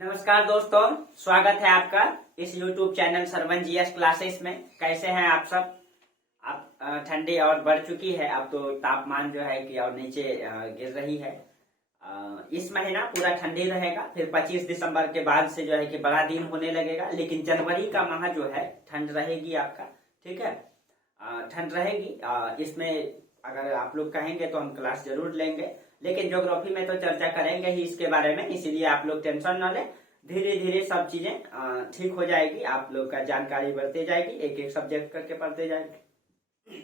नमस्कार दोस्तों, स्वागत है आपका इस YouTube channel Sarwan GS classes में। कैसे हैं आप सब? आप ठंडी और बढ़ चुकी है, अब तो तापमान जो है कि और नीचे गिर रही है। इस महीना पूरा ठंडी रहेगा, फिर 25 दिसंबर के बाद से जो है कि बड़ा दिन होने लगेगा। लेकिन जनवरी का माह जो है ठंड रहेगी आपका, ठीक है। ठंड रहेगी। इसमें अगर आप लोग कहेंगे तो हम क्लास जरूर लेंगे, लेकिन ज्योग्राफी में तो चर्चा करेंगे ही इसके बारे में, इसीलिए आप लोग टेंशन न लें। धीरे धीरे सब चीजें ठीक हो जाएगी, आप लोग का जानकारी बढ़ते जाएगी, एक एक सब्जेक्ट करके पढ़ते जाएंगे।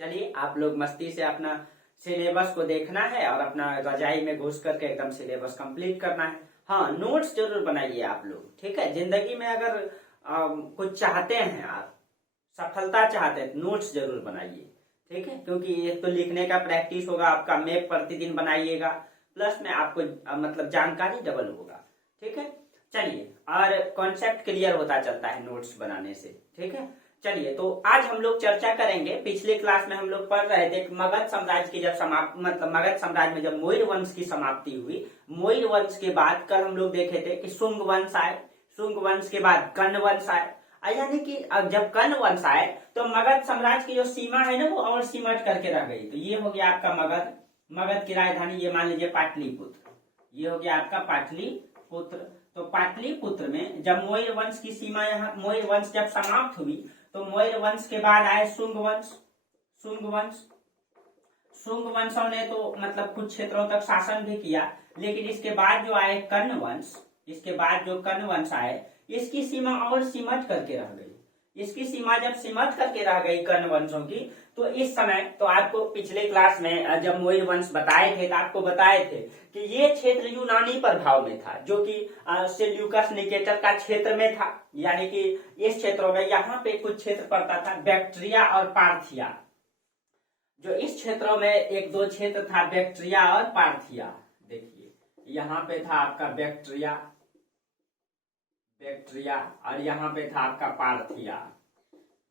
चलिए, आप लोग मस्ती से अपना सिलेबस को देखना है और अपना रजाई में घुस करके एकदम सिलेबस कंप्लीट करना है। हाँ, नोट्स जरूर बनाइए आप लोग, ठीक है। जिंदगी में अगर कुछ चाहते हैं, आप सफलता चाहते हैं, नोट्स जरूर बनाइए, ठीक है। क्योंकि एक तो लिखने का प्रैक्टिस होगा आपका, मैप प्रतिदिन बनाइएगा, प्लस में आपको मतलब जानकारी डबल होगा, ठीक है। चलिए, और कॉन्सेप्ट क्लियर होता चलता है नोट्स बनाने से, ठीक है। चलिए, तो आज हम लोग चर्चा करेंगे। पिछले क्लास में हम लोग पढ़ रहे थे मगध साम्राज्य की जब समाप्त, मतलब मगध साम्राज्य में जब मौर्य वंश की समाप्ति हुई, मौर्य वंश के बाद कल हम लोग देखे थे कि शुंग वंश आए, शुंग वंश के बाद कर्ण वंश आए। यानी कि अब जब कर्ण वंश आए तो मगध साम्राज्य की जो सीमा है ना वो और सिमट करके रह गई। तो ये हो गया आपका मगध, मगध की राजधानी ये मान लीजिए पाटलिपुत्र, ये हो गया आपका पाटलिपुत्र। तो पाटलिपुत्र में जब मौर्य वंश की सीमा, यहाँ मौर्य वंश जब समाप्त हुई तो मौर्य वंश के बाद आए शुंग वंश। शुंग वंश, शुंग वंशों ने तो मतलब कुछ क्षेत्रों तक शासन भी किया, लेकिन इसके बाद जो आए कर्ण वंश, इसके बाद जो कर्ण वंश आए, इसकी सीमा और सिमट करके रह गई। इसकी सीमा जब सिमट करके रह गई कर्ण वंशों की, तो इस समय तो आपको पिछले क्लास में जब मौर्य वंश बताए थे तो आपको बताए थे कि ये क्षेत्र यूनानी प्रभाव में था, जो कि सेल्यूकस निकेटर का क्षेत्र में था। यानी कि इस क्षेत्रों में यहाँ पे कुछ क्षेत्र पड़ता था बैक्ट्रिया और पार्थिया। जो इस क्षेत्रों में एक दो क्षेत्र था बैक्ट्रिया और पार्थिया। देखिए, यहाँ पे था आपका बैक्ट्रिया, बैक्ट्रिया, और यहाँ पे था आपका पार्थिया,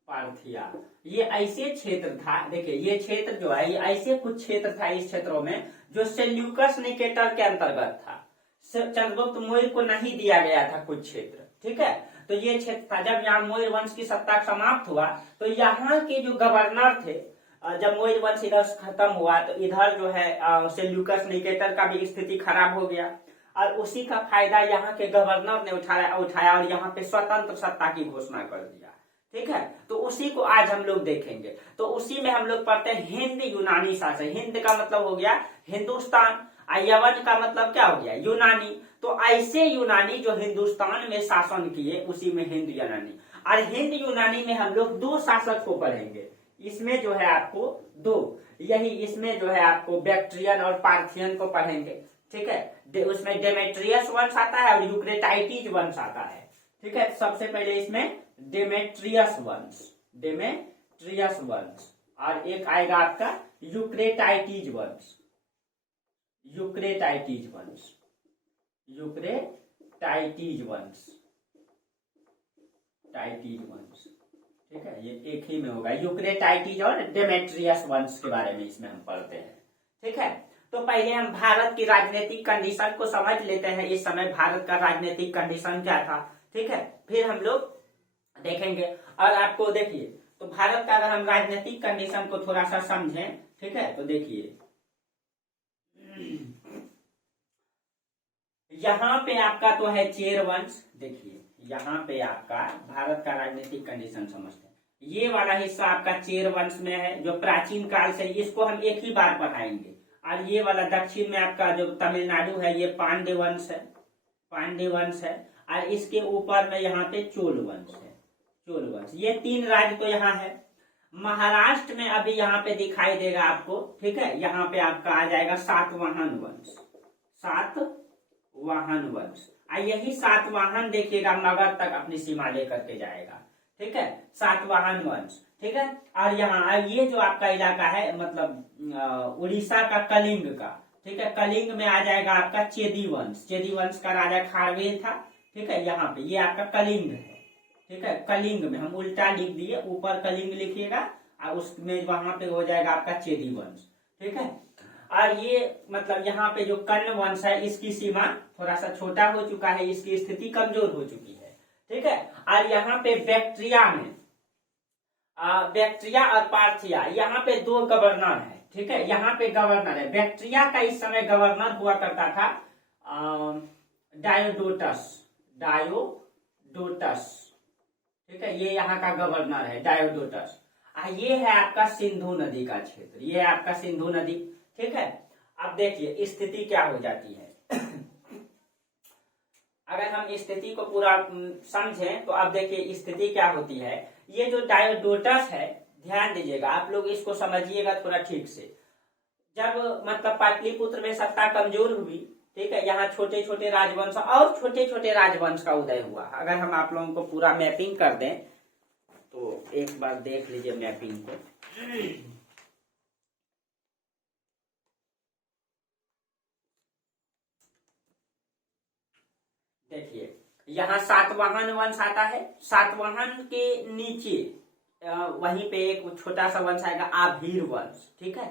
पार्थिया। ये ऐसे क्षेत्र था, देखिए ये क्षेत्र जो है ये ऐसे कुछ क्षेत्र था इस क्षेत्रों में जो सेल्यूकस निकेटर के अंतर्गत था। चंद्रगुप्त मौर्य को नहीं दिया गया था कुछ क्षेत्र, ठीक है। तो ये क्षेत्र था। जब यहाँ मौर्य वंश की सत्ता समाप्त हुआ तो यहाँ के जो गवर्नर थे, जब मौर्य वंश इधर खत्म हुआ तो इधर जो है सेल्यूकस निकेटर का भी स्थिति खराब हो गया, और उसी का फायदा यहाँ के गवर्नर ने उठाया और यहाँ पे स्वतंत्र सत्ता की घोषणा कर दिया, ठीक है। तो उसी को आज हम लोग देखेंगे। तो उसी में हम लोग पढ़ते हैं हिंद यूनानी शासन। हिंद का मतलब हो गया हिंदुस्तान, यवन का मतलब क्या हो गया? यूनानी। तो ऐसे यूनानी जो हिंदुस्तान में शासन किए, उसी में हिंद यूनानी। और हिंद यूनानी में हम लोग दो शासक को पढ़ेंगे। इसमें जो है आपको दो, यही इसमें जो है आपको बैक्ट्रियन और पार्थियन को पढ़ेंगे, ठीक है। उसमें डेमेट्रियस वंश आता है और यूक्रेटाइटिस वंश आता है, ठीक है। सबसे पहले इसमें डेमेट्रियस वंश, डेमेट्रियस वंश, और एक आएगा आपका यूक्रेटाइटिस वंश, यूक्रेटाइटिस वंश, यूक्रेटाइटिस वंश, टाइटिस वंश, ठीक है। ये एक ही में होगा, यूक्रेटाइटिस और डेमेट्रियस वंश के बारे में इसमें हम पढ़ते हैं, ठीक है। तो पहले हम भारत की राजनीतिक कंडीशन को समझ लेते हैं। इस समय भारत का राजनीतिक कंडीशन क्या था, ठीक है। फिर हम लोग देखेंगे। और आपको देखिए, तो भारत का अगर हम राजनीतिक कंडीशन को थोड़ा सा समझें, ठीक है, तो देखिए यहाँ पे आपका तो है चेर वंश। देखिए यहाँ पे आपका भारत का राजनीतिक कंडीशन समझते हैं। ये वाला हिस्सा आपका चेर वंश में है, जो प्राचीन काल से, इसको हम एक ही बार पढ़ाएंगे। और ये वाला दक्षिण में आपका जो तमिलनाडु है, ये पांड्य वंश है, पांड्य वंश है। और इसके ऊपर में यहाँ पे चोल वंश है, चोल वंश। ये तीन राज्य तो यहाँ है। महाराष्ट्र में अभी यहाँ पे दिखाई देगा आपको, ठीक है। यहाँ पे आपका आ जाएगा सातवाहन वंश, सातवाहन वंश। यही सातवाहन देखिएगा मगध तक अपनी सीमा लेकर के जाएगा, ठीक है, सातवाहन वंश, ठीक है। और यहाँ ये जो आपका इलाका है, मतलब उड़ीसा का कलिंग का, ठीक है, कलिंग में आ जाएगा आपका चेदी वंश। चेदी वंश का राजा खारवेल था, ठीक है। यहाँ पे ये आपका कलिंग है, ठीक है। कलिंग में हम उल्टा लिख दिए, ऊपर कलिंग लिखिएगा और उसमें वहां पे हो जाएगा आपका चेदी वंश, ठीक है। और ये मतलब यहाँ पे जो कर्ण वंश है इसकी सीमा थोड़ा सा छोटा हो चुका है, इसकी स्थिति कमजोर हो चुकी है, ठीक है। और यहाँ पे बैक्ट्रिया में बैक्ट्रिया और पार्थिया, यहाँ पे दो गवर्नर है, ठीक है। यहाँ पे गवर्नर है, बैक्ट्रिया का इस समय गवर्नर हुआ करता था डायोडोटस, ठीक है, ये यहाँ का गवर्नर है डायोडोटस। ये है आपका सिंधु नदी का क्षेत्र, ये है आपका सिंधु नदी, ठीक है। अब देखिए स्थिति क्या हो जाती है अगर हम स्थिति को पूरा समझें तो अब देखिए स्थिति क्या होती है। ये जो डायोडोटस है, ध्यान दीजिएगा आप लोग, इसको समझिएगा थोड़ा ठीक से। जब मतलब पाटलिपुत्र में सत्ता कमजोर हुई, ठीक है, यहाँ छोटे छोटे राजवंश और छोटे छोटे राजवंश का उदय हुआ। अगर हम आप लोगों को पूरा मैपिंग कर दें तो एक बार देख लीजिए मैपिंग को। देखिए यहाँ सातवाहन वंश आता है, सातवाहन के नीचे वहीं पे एक छोटा सा वंश आएगा आभीर वंश, ठीक है।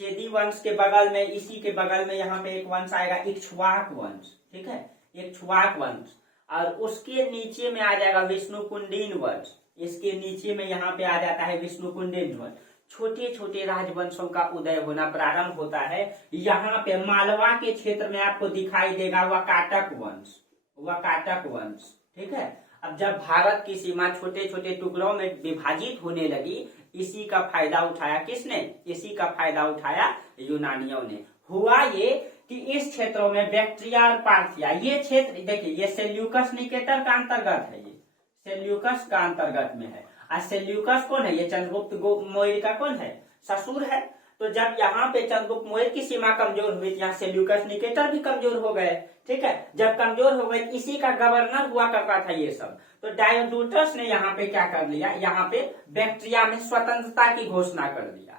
चेदी वंश के बगल में, इसी के बगल में यहाँ पे एक वंश आएगा इक्ष्वाक वंश, ठीक है, इक्ष्वाक वंश। और उसके नीचे में आ जाएगा विष्णुकुंडीन वंश, इसके नीचे में यहाँ पे आ जाता है विष्णुकुंडीन वंश। छोटे छोटे राजवंशों का उदय होना प्रारंभ होता है। यहाँ पे मालवा के क्षेत्र में आपको दिखाई देगा वाकाटक वंश, वाकाटक वंश, ठीक है। अब जब भारत की सीमा छोटे छोटे टुकड़ों में विभाजित होने लगी, इसी का फायदा उठाया किसने? इसी का फायदा उठाया यूनानियों ने। हुआ ये कि इस क्षेत्रों में बैक्ट्रिया और पार्थिया, ये क्षेत्र देखिए ये सेल्यूकस निकेटर का अंतर्गत है, ये सेल्यूकस का अंतर्गत में है। और सेल्यूकस कौन है? ये चंद्रगुप्त मौर्य का कौन है? ससुर है। तो जब यहाँ पे चंद्रगुप्त मौर्य की सीमा कमजोर हुई, यहाँ सेल्यूकस निकेटर भी कमजोर हो गए, ठीक है। जब कमजोर हो गए, इसी का गवर्नर हुआ करता था ये सब। तो डायोडोटस ने यहाँ पे क्या कर लिया, यहाँ पे बैक्ट्रिया में स्वतंत्रता की घोषणा कर दिया,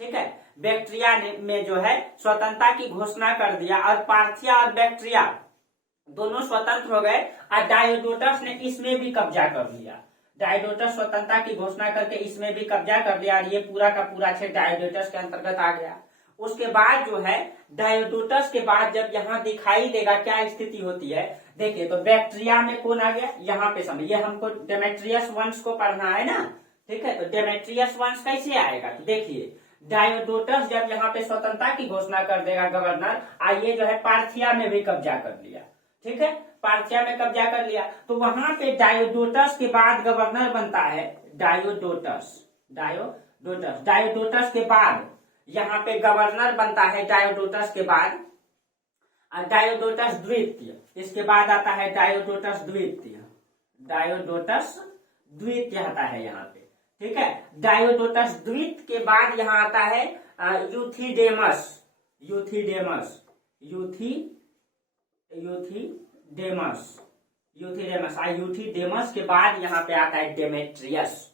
ठीक है। बैक्ट्रिया में जो है स्वतंत्रता की घोषणा कर दिया और पार्थिया और बैक्ट्रिया दोनों स्वतंत्र हो गए और डायोडोटस ने इसमें भी कब्जा कर लिया। डायोडोटस स्वतंत्रता की घोषणा करके इसमें भी कब्जा कर लिया और ये पूरा का पूरा क्षेत्र डायोडोटस के अंतर्गत आ गया। उसके बाद जो है डायोडोटस के बाद जब यहाँ दिखाई देगा क्या स्थिति होती है, देखिए तो बैक्ट्रिया में कौन आ गया, यहाँ पे समझिए, हमको डेमेट्रियस वंश को पढ़ना है ना, ठीक है। तो डेमेट्रियस वंश कैसे आएगा, तो देखिए डायोडोटस जब यहाँ पे स्वतंत्रता की घोषणा कर देगा गवर्नर, आइए जो है पार्थिया में भी कब्जा कर लिया, ठीक है, पार्थिया में कब्जा कर लिया। तो वहां पे डायोडोटस के बाद गवर्नर बनता है डायोडोटस, डायोडोटस के बाद यहाँ पे गवर्नर बनता है डायोडोटस के बाद डायोडोटस द्वितीय, इसके बाद आता है डायोडोटस द्वितीय, डायोडोटस द्वितीय आता है यहाँ पे, ठीक है। डायोडोटस द्वितीय के बाद यहाँ आता है यूथिडेमस, यूथिडेमस के बाद यहाँ पे आता है डेमेट्रियस,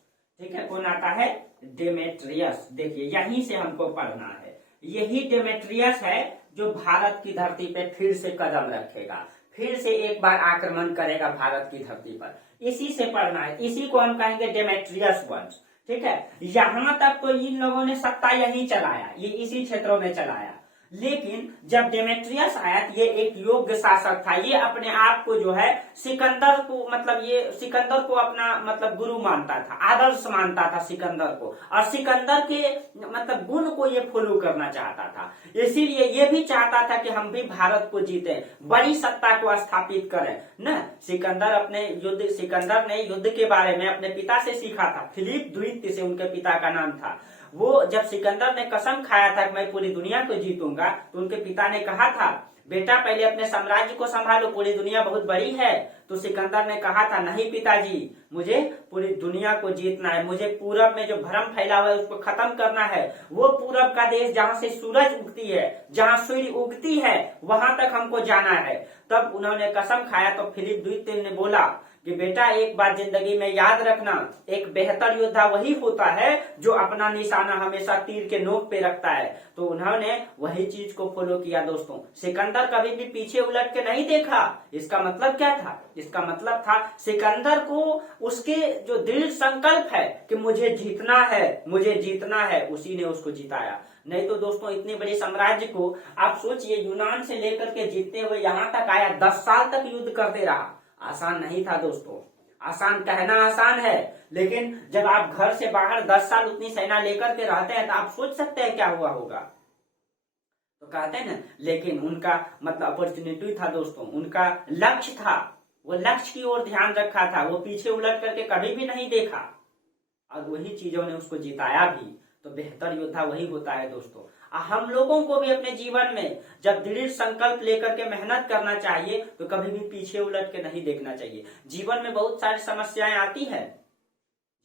ठीक है। कौन आता है? डेमेट्रियस। देखिए यहीं से हमको पढ़ना है, यही डेमेट्रियस है जो भारत की धरती पे फिर से कदम रखेगा, फिर से एक बार आक्रमण करेगा भारत की धरती पर। इसी से पढ़ना है, इसी को हम कहेंगे डेमेट्रियस वंश, ठीक है। यहां तक तो इन लोगों ने सत्ता यही चलाया, ये इसी क्षेत्रों में चलाया। लेकिन जब डेमेट्रियस आया तो ये एक योग्य शासक था, ये अपने आप को जो है सिकंदर को, मतलब ये सिकंदर को अपना मतलब गुरु मानता था, आदर्श मानता था सिकंदर को, और सिकंदर के मतलब गुण को ये फॉलो करना चाहता था। इसीलिए ये भी चाहता था कि हम भी भारत को जीते, बड़ी सत्ता को स्थापित करें न। सिकंदर ने युद्ध के बारे में अपने पिता से सीखा था, फिलिप द्वितीय से उनके पिता का नाम था। वो जब सिकंदर ने कसम खाया था कि मैं पूरी दुनिया को जीतूंगा, तो उनके पिता ने कहा था बेटा पहले अपने साम्राज्य को संभालो, पूरी दुनिया बहुत बड़ी है। तो सिकंदर ने कहा था नहीं पिताजी, मुझे पूरी दुनिया को जीतना है, मुझे पूरब में जो भ्रम फैला हुआ है उसको खत्म करना है। वो पूरब का देश जहाँ से सूरज उगती है, जहाँ सूर्य उगती है, वहां तक हमको जाना है। तब उन्होंने कसम खाया। तो फिलिप द्वितीय ने बोला कि बेटा एक बात जिंदगी में याद रखना, एक बेहतर योद्धा वही होता है जो अपना निशाना हमेशा तीर के नोक पे रखता है। तो उन्होंने वही चीज को फॉलो किया दोस्तों। सिकंदर कभी भी पीछे उलट के नहीं देखा। इसका मतलब क्या था? इसका मतलब था सिकंदर को उसके जो दृढ़ संकल्प है कि मुझे जीतना है, मुझे जीतना है, उसी ने उसको जिताया। नहीं तो दोस्तों इतने बड़े साम्राज्य को आप सोचिए, यूनान से लेकर के जीतते हुए यहाँ तक आया, 10 साल तक युद्ध करते रहा। आसान नहीं था दोस्तों, आसान कहना आसान है, लेकिन जब आप घर से बाहर 10 साल उतनी सेना लेकर के रहते हैं तो आप सोच सकते हैं क्या हुआ होगा। तो कहते हैं ना, लेकिन उनका मतलब अपॉर्चुनिटी था दोस्तों, उनका लक्ष्य था, वो लक्ष्य की ओर ध्यान रखा था, वो पीछे उलट करके कभी भी नहीं देखा, और वही चीजों ने उसको जिताया भी। तो बेहतर योद्धा वही होता है दोस्तों। हम लोगों को भी अपने जीवन में जब दृढ़ संकल्प लेकर के मेहनत करना चाहिए, तो कभी भी पीछे उलट के नहीं देखना चाहिए। जीवन में बहुत सारी समस्याएं आती है,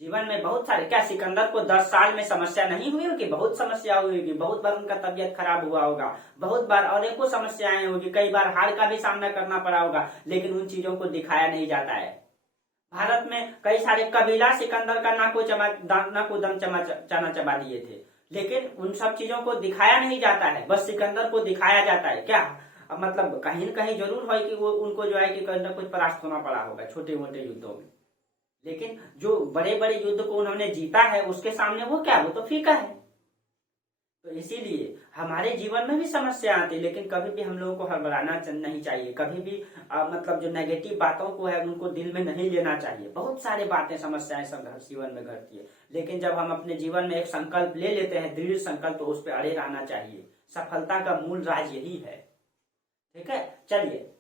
जीवन में बहुत सारे, क्या सिकंदर को 10 साल में समस्या नहीं हुई होगी? बहुत समस्या हुई होगी, बहुत बार उनका तबियत खराब हुआ होगा, बहुत बार अनेकों समस्याएं होगी, कई बार हार का भी सामना करना पड़ा होगा, लेकिन उन चीजों को दिखाया नहीं जाता है। भारत में कई सारे कबीला सिकंदर का नाको दम चना चबा दिए थे, लेकिन उन सब चीजों को दिखाया नहीं जाता है, बस सिकंदर को दिखाया जाता है। क्या मतलब कहीं न कहीं जरूर है कि वो उनको जो है कि कहीं ना कुछ परास्त होना पड़ा होगा छोटे मोटे युद्धों में, लेकिन जो बड़े बड़े युद्ध को उन्होंने जीता है उसके सामने वो क्या, वो तो फीका है। तो इसीलिए हमारे जीवन में भी समस्या आती है, लेकिन कभी भी हम लोगों को हड़बड़ाना नहीं चाहिए, कभी भी मतलब जो नेगेटिव बातों को है उनको दिल में नहीं लेना चाहिए। बहुत सारे बातें समस्याएं सब जीवन में घटती है, लेकिन जब हम अपने जीवन में एक संकल्प ले लेते हैं, दृढ़ संकल्प, तो उस पर अड़े रहना चाहिए। सफलता का मूल राज यही है। ठीक है, चलिए।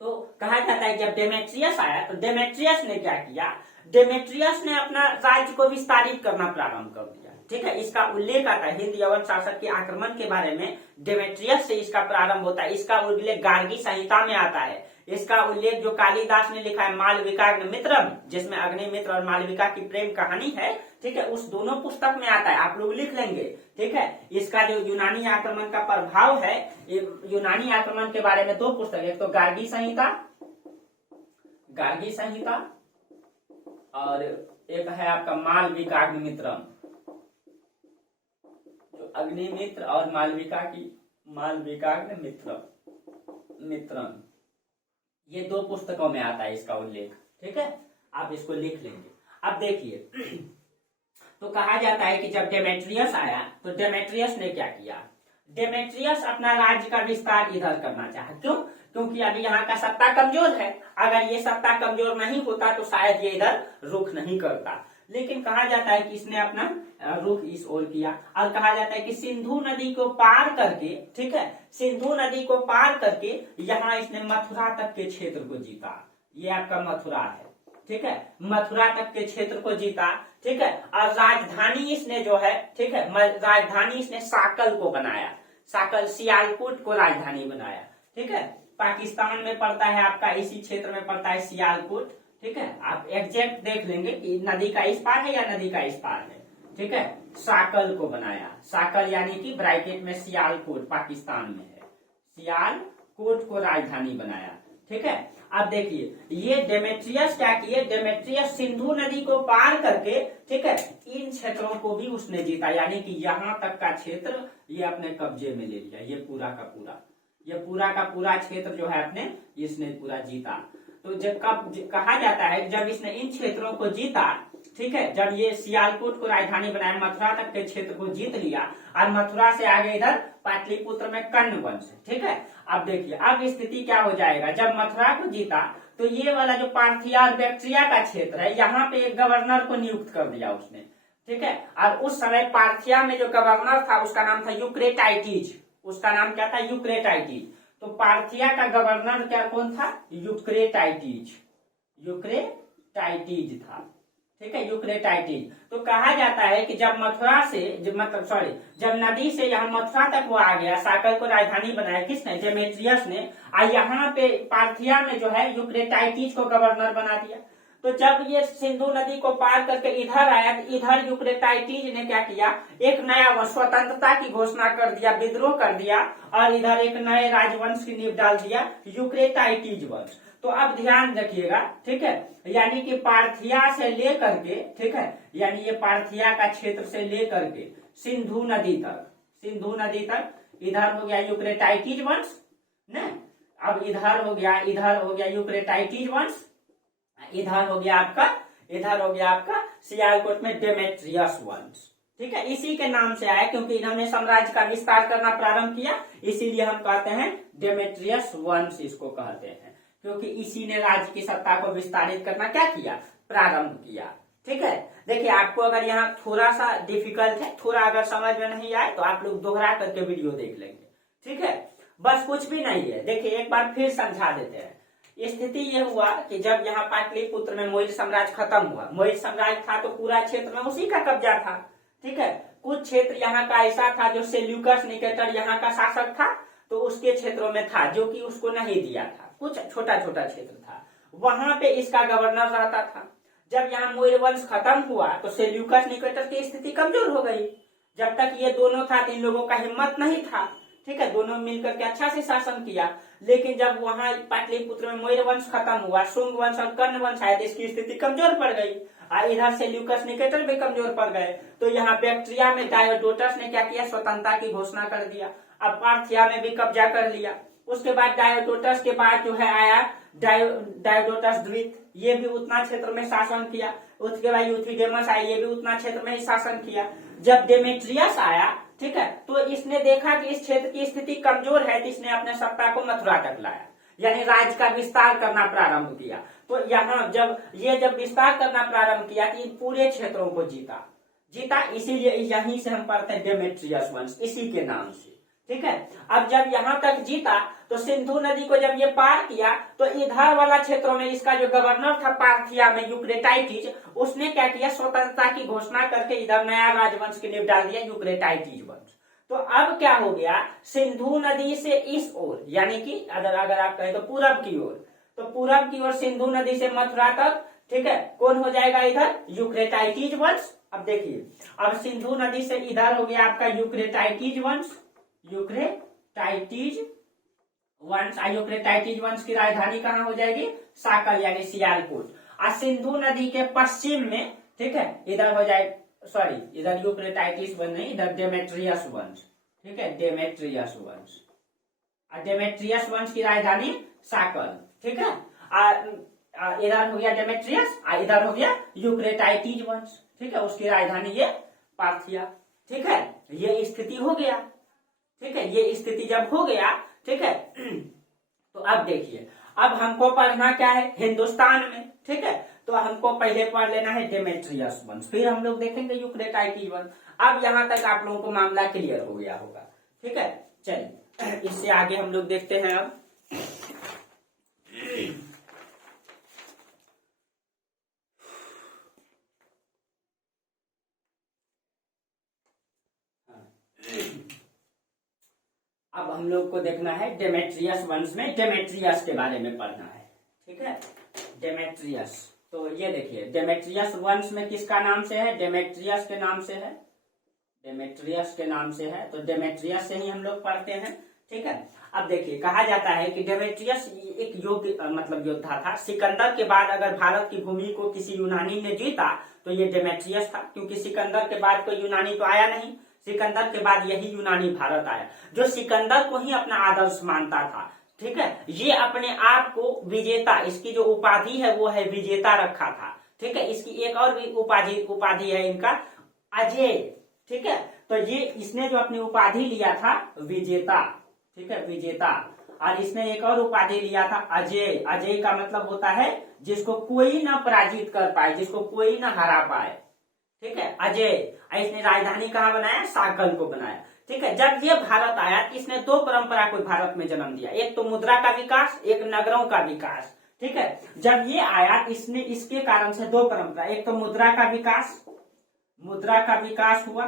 तो कहा जाता है जब डेमेट्रियस आया तो डेमेट्रियस ने क्या किया, डेमेट्रियस ने अपना राज्य को विस्तारित करना प्रारंभ कर दिया। ठीक है, इसका उल्लेख आता है हिंद यवन शासक के आक्रमण के बारे में, डेमेट्रियस से इसका प्रारंभ होता है। इसका उल्लेख गार्गी संहिता में आता है। इसका उल्लेख जो कालिदास ने लिखा है मालविकाग्निमित्रम, जिसमें अग्निमित्र और मालविका की प्रेम कहानी है, ठीक है, उस दोनों पुस्तक में आता है, आप लोग लिख लेंगे। ठीक है, इसका जो यूनानी आक्रमण का प्रभाव है, यूनानी आक्रमण के बारे में 2 पुस्तक, एक तो गार्गी संहिता और एक है आपका मालविकाग्निमित्रम, जो अग्निमित्र और मालविकाग्निमित्रम, ये 2 पुस्तकों में आता है इसका उल्लेख। ठीक है, आप इसको लिख लेंगे। अब देखिए, तो कहा जाता है कि जब डेमेट्रियस आया तो डेमेट्रियस ने क्या किया, डेमेट्रियस अपना राज्य का विस्तार इधर करना चाहा। क्यों? क्योंकि अभी यहाँ का सत्ता कमजोर है, अगर ये सत्ता कमजोर नहीं होता तो शायद ये इधर रुख नहीं करता। लेकिन कहा जाता है कि इसने अपना रुख इस ओर किया, और कहा जाता है कि सिंधु नदी को पार करके, ठीक है, सिंधु नदी को पार करके यहाँ इसने मथुरा तक के क्षेत्र को जीता। ये आपका मथुरा है। ठीक है, मथुरा तक के क्षेत्र को जीता। ठीक है, और राजधानी इसने जो है, ठीक है, राजधानी इसने साकल को बनाया, साकल सियालकोट को राजधानी बनाया। ठीक है, पाकिस्तान में पड़ता है आपका, इसी क्षेत्र में पड़ता है सियालकोट। ठीक है, आप एग्जैक्ट देख लेंगे कि नदी का इस पार है या नदी का इस पार है। ठीक है, साकल को बनाया, साकल यानी कि ब्रैकेट में सियालकोट पाकिस्तान में है, सियालकोट को राजधानी बनाया। ठीक है, अब देखिए ये डेमेट्रियस क्या किए, डेमेट्रियस सिंधु नदी को पार करके, ठीक है, इन क्षेत्रों को भी उसने जीता, यानी कि यहाँ तक का क्षेत्र ये अपने कब्जे में ले लिया। ये पूरा का पूरा क्षेत्र जो है अपने इसने पूरा जीता। तो जब कहा जाता है जब इसने इन क्षेत्रों को जीता, ठीक है, जब ये सियालकोट को राजधानी बनाया, मथुरा तक के क्षेत्र को जीत लिया, और मथुरा से आगे इधर पाटलिपुत्र में कर्ण वंश। ठीक है, अब देखिए अब स्थिति क्या हो जाएगा, जब मथुरा को जीता तो ये वाला जो पार्थिया और बैक्ट्रिया का क्षेत्र है, यहाँ पे एक गवर्नर को नियुक्त कर दिया उसने। ठीक है, और उस समय पार्थिया में जो गवर्नर था उसका नाम था यूक्रेटाइटिस, उसका नाम क्या था, यूक्रेटाइटिस। तो पार्थिया का गवर्नर क्या कौन था, यूक्रेटाइटिस था। ठीक है, यूक्रेटाइटिस। तो कहा जाता है कि जब मथुरा से जब नदी से यहाँ मथुरा तक वो आ गया, साकल को राजधानी बनाया, किसने, डेमेट्रियस ने, और यहाँ पे पार्थिया में जो है यूक्रेटाइटिस को गवर्नर बना दिया। तो जब ये सिंधु नदी को पार करके इधर आया तो इधर यूक्रेटाइटिस ने क्या किया, एक नया स्वतंत्रता की घोषणा कर दिया, विद्रोह कर दिया, और इधर एक नए राजवंश की नींव डाल दिया, यूक्रेटाइटिस वंश। तो अब ध्यान रखिएगा, ठीक है, यानी कि पार्थिया से लेकर के, ठीक है, यानी ये पार्थिया का क्षेत्र से लेकर के सिंधु नदी तक इधर हो गया यूक्रेटाइटिस वंश न, अब इधर हो गया यूक्रेटाइटिस वंश, इधर हो गया आपका सियालकोट में डेमेट्रियस वंश। ठीक है, इसी के नाम से आया क्योंकि इन्होंने साम्राज्य का विस्तार करना प्रारंभ किया, इसीलिए हम कहते हैं डेमेट्रियस वंश इसको कहते हैं, क्योंकि इसी ने राज्य की सत्ता को विस्तारित करना क्या किया, प्रारंभ किया। ठीक है, देखिए आपको अगर यहाँ थोड़ा सा डिफिकल्ट है, थोड़ा अगर समझ में नहीं आए तो आप लोग दोहरा करके वीडियो देख लेंगे। ठीक है, बस कुछ भी नहीं है। देखिए एक बार फिर समझा देते हैं। स्थिति ये हुआ कि जब यहाँ पाटलिपुत्र में मौर्य साम्राज्य खत्म हुआ, मौर्य साम्राज्य था तो पूरा क्षेत्र में उसी का कब्जा था। ठीक है, कुछ क्षेत्र यहाँ का ऐसा था जो सेल्यूकस निकेटर यहाँ का शासक था तो उसके क्षेत्रों में था, जो कि उसको नहीं दिया था, कुछ छोटा छोटा क्षेत्र था, वहां पे इसका गवर्नर रहता था। जब यहाँ मौर्य वंश खत्म हुआ तो सेल्यूकस निकेटर की स्थिति कमजोर हो गई। जब तक ये दोनों था तो इन लोगों का हिम्मत नहीं था। ठीक है, दोनों मिलकर के अच्छा से शासन किया, लेकिन जब वहां पाटलिपुत्र में मौर्य वंश खत्म हुआ, शुंग वंश और कर्ण वंश आए तो इसकी स्थिति कमजोर पड़ गई और इधर सेल्यूकस निकेटर भी कमजोर पड़ गए। तो यहाँ बैक्ट्रिया में डायोडोटस ने क्या किया, स्वतंत्रता की घोषणा कर दिया। अब पार्थिया में भी कब्जा कर लिया। उसके बाद डायोडोटस के बाद जो है आया डायोडोटस द्वितीय, ये भी उतना क्षेत्र में शासन किया। उसके बाद यूथिडेमस आया, ये भी उतना क्षेत्र में ही शासन किया। जब डेमेट्रियस आया, ठीक है, तो इसने देखा कि इस क्षेत्र की स्थिति कमजोर है तो इसने अपने सत्ता को मथुरा तक लाया, यानी राज्य का विस्तार करना प्रारंभ किया। तो यहाँ जब विस्तार करना प्रारंभ किया तो इन पूरे क्षेत्रों को जीता, इसीलिए यहीं से हम पढ़ते हैं डेमेट्रियस वंश, इसी के नाम से। ठीक है, अब जब यहाँ तक जीता तो सिंधु नदी को जब ये पार किया तो इधर वाला क्षेत्रों में इसका जो गवर्नर था पार्थिया में यूक्रेटाइटिस, उसने क्या किया, स्वतंत्रता की घोषणा करके इधर नया राजवंश की नींव डाल दिया, यूक्रेटाइटिस वंश। तो अब क्या हो गया, सिंधु नदी से इस ओर, यानी कि अगर आप कहें तो पूरब की ओर, तो पूरब की ओर सिंधु नदी से मथुरा तक, ठीक है, कौन हो जाएगा इधर, यूक्रेटाइटिस वंश। अब देखिए, अब सिंधु नदी से इधर हो गया आपका यूक्रेटाइटिस वंश, यूक्रेटाइटिस वंश की राजधानी कहाँ हो जाएगी, साकल यानी सियालकोट। और सिंधु नदी के पश्चिम में, ठीक है, इधर हो जाए, सॉरी इधर यूक्रेटाइटिस वंश नहीं, इधर डेमेट्रियस वंश। ठीक है, डेमेट्रियस वंश, और डेमेट्रियस वंश की राजधानी साकल। ठीक है, इधर हो गया डेमेट्रियस, इधर हो गया यूक्रेटाइटिस वंश। ठीक है, उसकी राजधानी ये पार्थिया। ठीक है, ये स्थिति हो गया। ठीक है, ये स्थिति जब हो गया, ठीक है, तो अब देखिए, अब हमको पढ़ना क्या है, हिंदुस्तान में। ठीक है, तो हमको पहले पढ़ लेना है डेमेट्रियस वंश, फिर हम लोग देखेंगे यूक्रेटाइटिस वंश। अब यहां तक आप लोगों को मामला क्लियर हो गया होगा। ठीक है, चलिए इससे आगे हम लोग देखते हैं। अब हम लोग को देखना है डेमेट्रियस वंश में, डेमेट्रियस के बारे में पढ़ना है। ठीक है, डेमेट्रियस, तो ये देखिए डेमेट्रियस वंश में किसका नाम से है, डेमेट्रियस के नाम से है, डेमेट्रियस के नाम से है, तो डेमेट्रियस से ही हम लोग पढ़ते हैं। ठीक है, अब देखिए कहा जाता है कि डेमेट्रियस एक योद्धा था। सिकंदर के बाद अगर भारत की भूमि को किसी यूनानी ने जीता तो ये डेमेट्रियस था, क्योंकि सिकंदर के बाद कोई यूनानी तो आया नहीं, सिकंदर के बाद यही यूनानी भारत आया, जो सिकंदर को ही अपना आदर्श मानता था। ठीक है, ये अपने आप को विजेता, इसकी जो उपाधि है वो है विजेता रखा था। ठीक है, इसकी एक और भी उपाधि है इनका, अजय। ठीक है, तो ये इसने जो अपनी उपाधि लिया था विजेता, ठीक है, विजेता, और इसने एक और उपाधि लिया था अजय। अजय का मतलब होता है जिसको कोई ना पराजित कर पाए, जिसको कोई ना हरा पाए। ठीक है, अजय। इसने राजधानी कहाँ बनाया, साकल को बनाया। ठीक है, जब ये भारत आया तो इसने दो परंपरा को भारत में जन्म दिया, एक तो मुद्रा का विकास, एक नगरों का विकास। ठीक है, जब ये आया इसने इसके कारण से दो परंपरा, एक तो मुद्रा का विकास हुआ।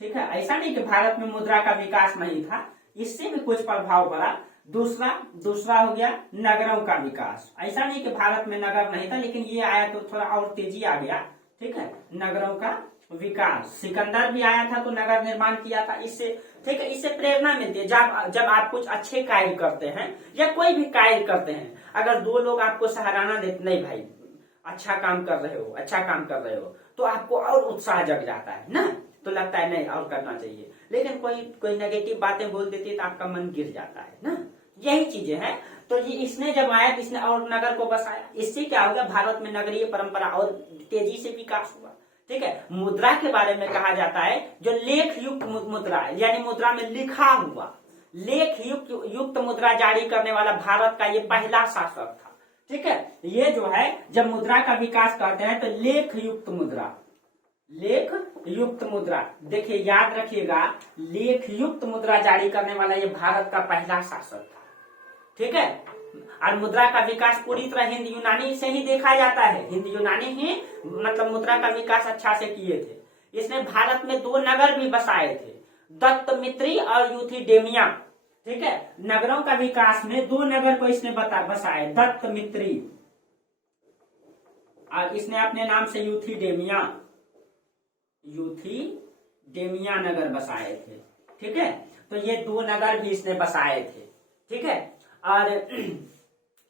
ठीक है, ऐसा नहीं कि भारत में मुद्रा का विकास नहीं था, इससे भी कुछ प्रभाव पड़ा। दूसरा हो गया नगरों का विकास। ऐसा नहीं कि भारत में नगर नहीं था, लेकिन ये आया तो थोड़ा और तेजी आ गया। ठीक है, नगरों का विकास, सिकंदर भी आया था तो नगर निर्माण किया था इससे। ठीक है, इससे प्रेरणा मिलती है। जब आप कुछ अच्छे कार्य करते हैं या कोई भी कार्य करते हैं, अगर दो लोग आपको सराहना देते, नहीं भाई अच्छा काम कर रहे हो, तो आपको और उत्साह जग जाता है ना, तो लगता है नहीं और करना चाहिए। लेकिन कोई नेगेटिव बातें बोल देती है तो आपका मन गिर जाता है ना, यही चीजें हैं। तो ये इसने जब आया इसने और नगर को बसाया, इससे क्या हो गया, भारत में नगरीय परंपरा और तेजी से विकास हुआ। ठीक है। मुद्रा के बारे में कहा जाता है जो लेख युक्त मुद्रा है, यानी मुद्रा में लिखा हुआ, लेख युक्त मुद्रा जारी करने वाला भारत का ये पहला शासक था। ठीक है, ये जो है जब मुद्रा का विकास करते हैं तो लेख युक्त मुद्रा, लेख युक्त मुद्रा, देखिए याद रखिएगा, लेख युक्त मुद्रा जारी करने वाला ये भारत का पहला शासक था। ठीक है, और मुद्रा का विकास पूरी तरह हिंद यूनानी से ही देखा जाता है, हिंद यूनानी ही मतलब मुद्रा का विकास अच्छा से किए थे। इसने भारत में 2 नगर भी बसाए थे, दत्तमित्री और यूथिडेमिया। ठीक है, नगरों का विकास में 2 नगर को इसने बसाए, दत्तमित्री, और इसने अपने नाम से यूथिडेमिया नगर बसाए थे। ठीक है, तो ये 2 नगर भी इसने बसाए थे। ठीक है, और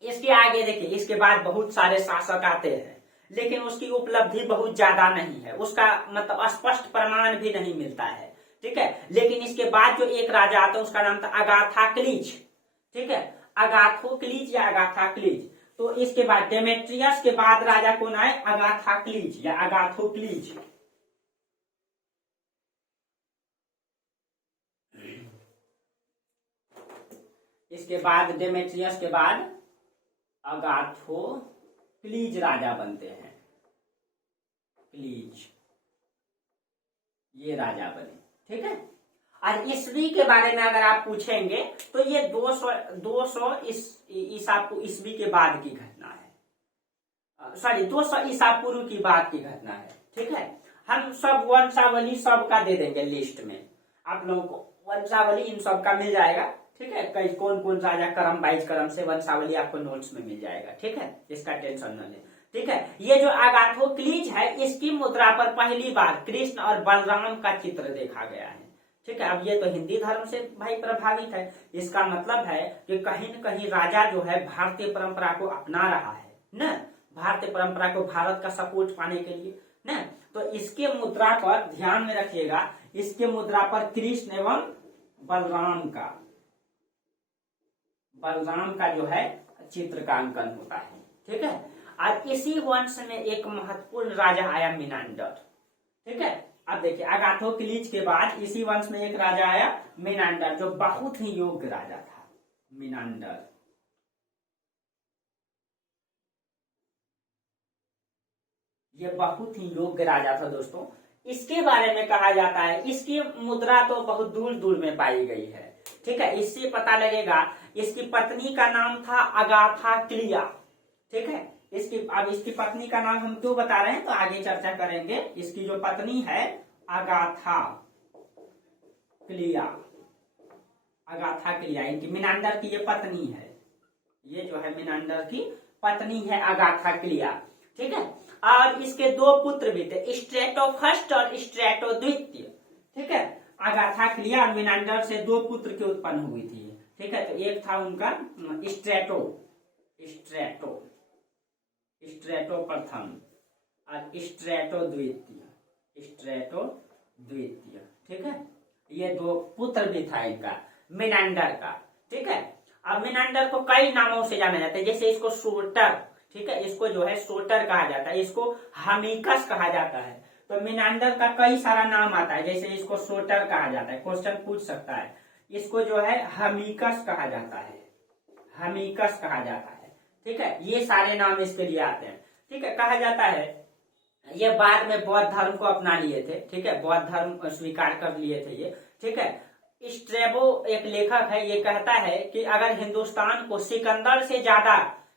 इसके आगे देखिए, इसके बाद बहुत सारे शासक आते हैं, लेकिन उसकी उपलब्धि बहुत ज्यादा नहीं है, उसका मतलब स्पष्ट प्रमाण भी नहीं मिलता है। ठीक है, लेकिन इसके बाद जो एक राजा आता है उसका नाम था अगाथाक्लीज। ठीक है, अगाथोक्लीज या अगाथाक्लीज। तो इसके बाद डेमेट्रियस के बाद राजा कौन आए? अगाथाक्लीज या अगाथोक्लीज। इसके बाद डेमेट्रियस के बाद अगाथोक्लीज राजा बनते हैं, क्लीज, ये राजा बने। ठीक है, और ईस्वी के बारे में अगर आप पूछेंगे तो ये 200 ईस्वी के बाद की घटना है, सॉरी 200 ईसा पूर्व की बात की घटना है। ठीक है, हम सब वंशावली सबका दे देंगे लिस्ट में, आप लोगों को वंशावली इन सब का मिल जाएगा। ठीक है, कई कौन कौन राजा क्रम वाइज क्रम से वंशावली आपको नोट्स में मिल जाएगा। ठीक है, इसका टेंशन न ले। ठीक है, ये जो अगाथोक्लीज है इसकी मुद्रा पर पहली बार कृष्ण और बलराम का चित्र देखा गया है। ठीक है, अब ये तो हिंदी धर्म से भाई प्रभावित है, इसका मतलब है कि कहीं न कहीं राजा जो है भारतीय परंपरा को अपना रहा है न, भारतीय परंपरा को भारत का सपोर्ट पाने के लिए न। तो इसके मुद्रा पर ध्यान में रखिएगा, इसके मुद्रा पर कृष्ण एवं बलराम का जो है चित्र का अंकन होता है। ठीक है, और इसी वंश में एक महत्वपूर्ण राजा आया मिनांडर। ठीक है, अब देखिए अगाथोक्लीज के बाद इसी वंश में एक राजा आया मिनांडर, जो बहुत ही योग्य राजा था। मिनांडर ये बहुत ही योग्य राजा था दोस्तों। इसके बारे में कहा जाता है, इसकी मुद्रा तो बहुत दूर दूर में पाई गई है। ठीक है, इससे पता लगेगा, इसकी पत्नी का नाम था अगाथाक्लिया। ठीक है, इसकी पत्नी का नाम हम क्यों बता रहे हैं तो आगे चर्चा करेंगे। इसकी जो पत्नी है अगाथाक्लिया, इनकी मिनांडर की ये पत्नी है, ये जो है मिनांडर की पत्नी है अगाथाक्लिया। ठीक है, और इसके 2 पुत्र भी थे, स्ट्रेटो फर्स्ट और स्ट्रेटो द्वितीय। ठीक है, अगाथाक्लिया और मिनांडर से 2 पुत्र की उत्पन्न हुई थी। ठीक है, तो एक था उनका स्ट्रेटो प्रथम और स्ट्रेटो द्वितीय। ठीक है, ये 2 पुत्र भी था इनका मिनांडर का। ठीक है, अब मिनांडर को कई नामों से जाना जाता है, जैसे इसको सोटर, ठीक है, इसको जो है सोटर कहा जाता है, इसको हमीकस कहा जाता है। तो मिनांडर का कई सारा नाम आता है, जैसे इसको सोटर कहा जाता है, क्वेश्चन पूछ सकता है। इसको जो है हमीकस कहा जाता है। ठीक है, ये सारे नाम इसके लिए आते हैं। ठीक है, कहा जाता है ये बाद में बौद्ध धर्म को अपना लिए थे। ठीक है, बौद्ध धर्म स्वीकार कर लिए थे ये। ठीक है, स्ट्रेबो एक लेखक है, ये कहता है कि अगर हिंदुस्तान को सिकंदर से ज्यादा